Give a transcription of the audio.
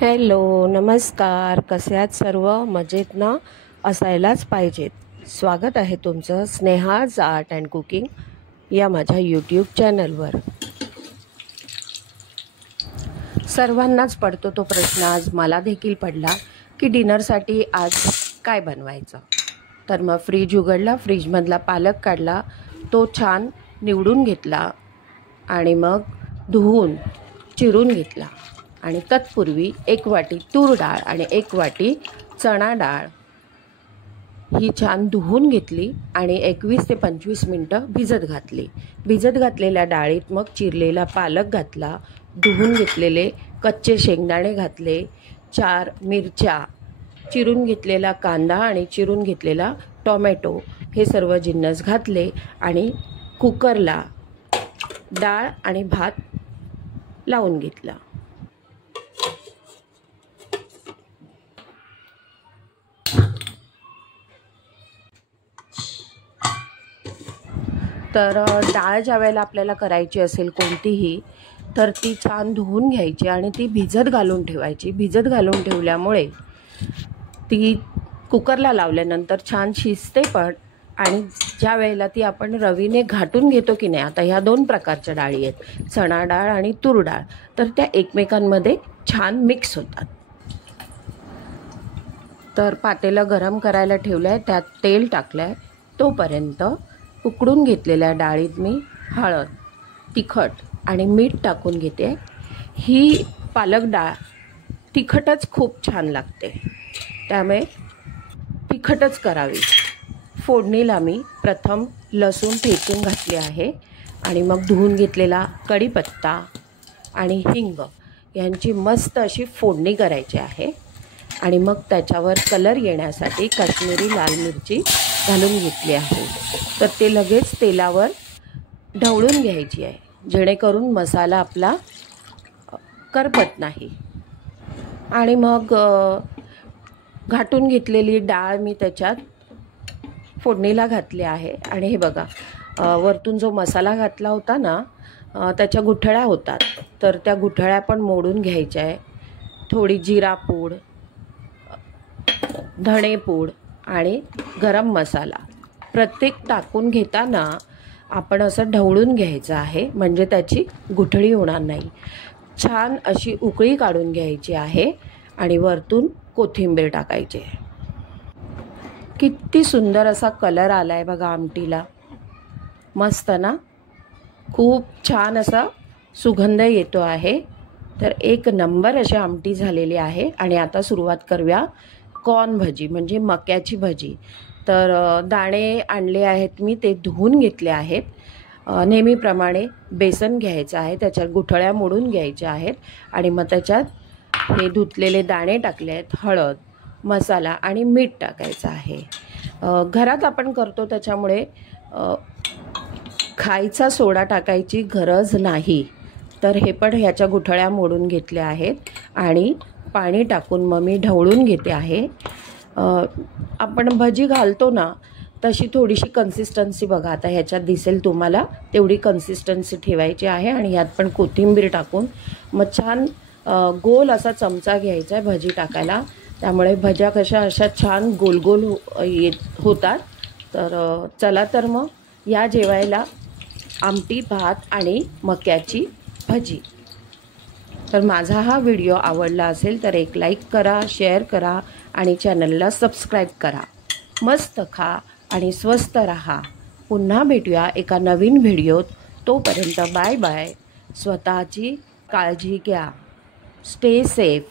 Hello, नमस्कार. कसे आहात सर्व? मजेत ना? असायलाच पाहिजेत. स्वागत आहे तुमचं स्नेहाज आर्ट अँड कुकिंग या माझ्या यूट्यूब चॅनलवर. सर्वांनाच पडतो तो प्रश्न, आज मला देखील पडला की डिनरसाठी आज काय बनवायचं. तर मग फ्रीज उघडला, फ्रीजमधला पालक काढला, तो छान निवडून घेतला आणि मग धुवून चिरून घेतला. आणि तत्पूर्वी 1 वाटी तूर डाळ आणि 1 वाटी चणा डाळ ही छान धुवून घेतली आणि 21 ते 25 मिनटं भिजत घातली. भिजत घातलेल्या डाळीत मग चिरलेला पालक घातला, धुवून घेतलेले कच्चे शेंगदाणे घातले, 4 मिरच्या, चिरून घेतलेला कांदा आणि चिरून घेतलेला टोमॅटो हे सर्व जिन्नस घातले आणि कुकरला डाळ आणि भात लावून घेतला. तर डाळ ज्या वेळेला आपल्याला करायची असेल कोणतीही, तर ती छान धुवून घ्यायची आणि ती भिजत घालून ठेवायची. भिजत घालून ठेवल्यामुळे ती कुकरला लावल्यानंतर छान शिजते पण. आणि ज्या वेळेला ती आपण रवीने घाटून घेतो की नाही, आता ह्या 2 प्रकारच्या डाळी आहेत, चणा डाळ आणि तूर डाळ, तर त्या एकमेकांमध्ये छान मिक्स होतात. तर पातेलं गरम करायला ठेवलं आहे, त्यात तेल टाकलं आहे. तोपर्यंत उकडून घेतलेल्या डाळीत मी हळद, तिखट आणि मीठ टाकून घेते. ही पालक डाळ तिखटच खूप छान लागते, त्यामुळे तिखटच करावी. फोडणीला मी प्रथम लसूण ठेचून घातले आहे आणि मग धुवून घेतलेला कढीपत्ता आणि हिंग यांची मस्त अशी फोडणी करायची आहे. आणि मग त्याच्यावर कलर येण्यासाठी काश्मीरी लाल मिरची घालून घेतली आहे. तर ते लगेच तेलावर ढवळून घ्यायची आहे, जेणेकरून मसाला आपला करपत नाही. आणि मग घाटून घेतलेली डाळ मी त्याच्यात फोडणीला घातली आहे. आणि हे बघा, वरतून जो मसाला घातला होता ना, त्याच्या गुठळ्या होतात, तर त्या गुठळ्या पण मोडून घ्यायच्या आहे. थोडी जिरापूड, धणेपूड आणि गरम मसाला प्रत्येक टाकून घेताना आपण असं ढवळून घ्यायचं आहे, म्हणजे त्याची गुठळी होणार नाही. छान अशी उकळी काढून घ्यायची आहे आणि वरतून कोथिंबीर टाकायची आहे. किती सुंदर असा कलर आला आहे बघा आमटीला, मस्त ना? खूप छान असा सुगंध येतो आहे. तर 1 नंबर अशी आमटी झालेली आहे. आणि आता सुरुवात करूया कॉर्न भजी, म्हणजे मक्याची भजी. तर दाणे आणले आहेत मी, ते धुवून घेतले आहेत. नेहमीप्रमाणे बेसन घ्यायचं आहे, त्याच्यात गुठळ्या मोडून घ्यायच्या आहेत आणि मग त्याच्यात हे धुतलेले दाणे टाकले आहेत, हळद, मसाला आणि मीठ टाकायचं आहे. घरात आपण करतो त्याच्यामुळे खायचा सोडा टाकायची गरज नाही. तर हे पण ह्याच्या गुठळ्या मोडून घेतल्या आहेत आणि पाणी टाकून मग मी ढवळून घेते आहे. आपण भजी घालतो ना, तशी थोडीशी कन्सिस्टन्सी बघा, आता ह्याच्यात दिसेल तुम्हाला, तेवढी कन्सिस्टन्सी ठेवायची आहे. आणि ह्यात पण कोथिंबीर टाकून मग छान गोल असा चमचा घ्यायचा आहे भजी टाकायला, त्यामुळे भज्या कशा अशा छान गोल गोल होतात. तर चला तर मग या जेवायला आमटी, भात आणि मक्याची भजी. तर माझा हा व्हिडिओ आवडला असेल तर एक लाईक करा, शेअर करा आणि चॅनलला सबस्क्राईब करा. मस्त खा आणि स्वस्त रहा. पुन्हा भेटूया एका नवीन व्हिडिओत. तोपर्यंत बाय बाय. स्वतःची काळजी घ्या. Stay safe.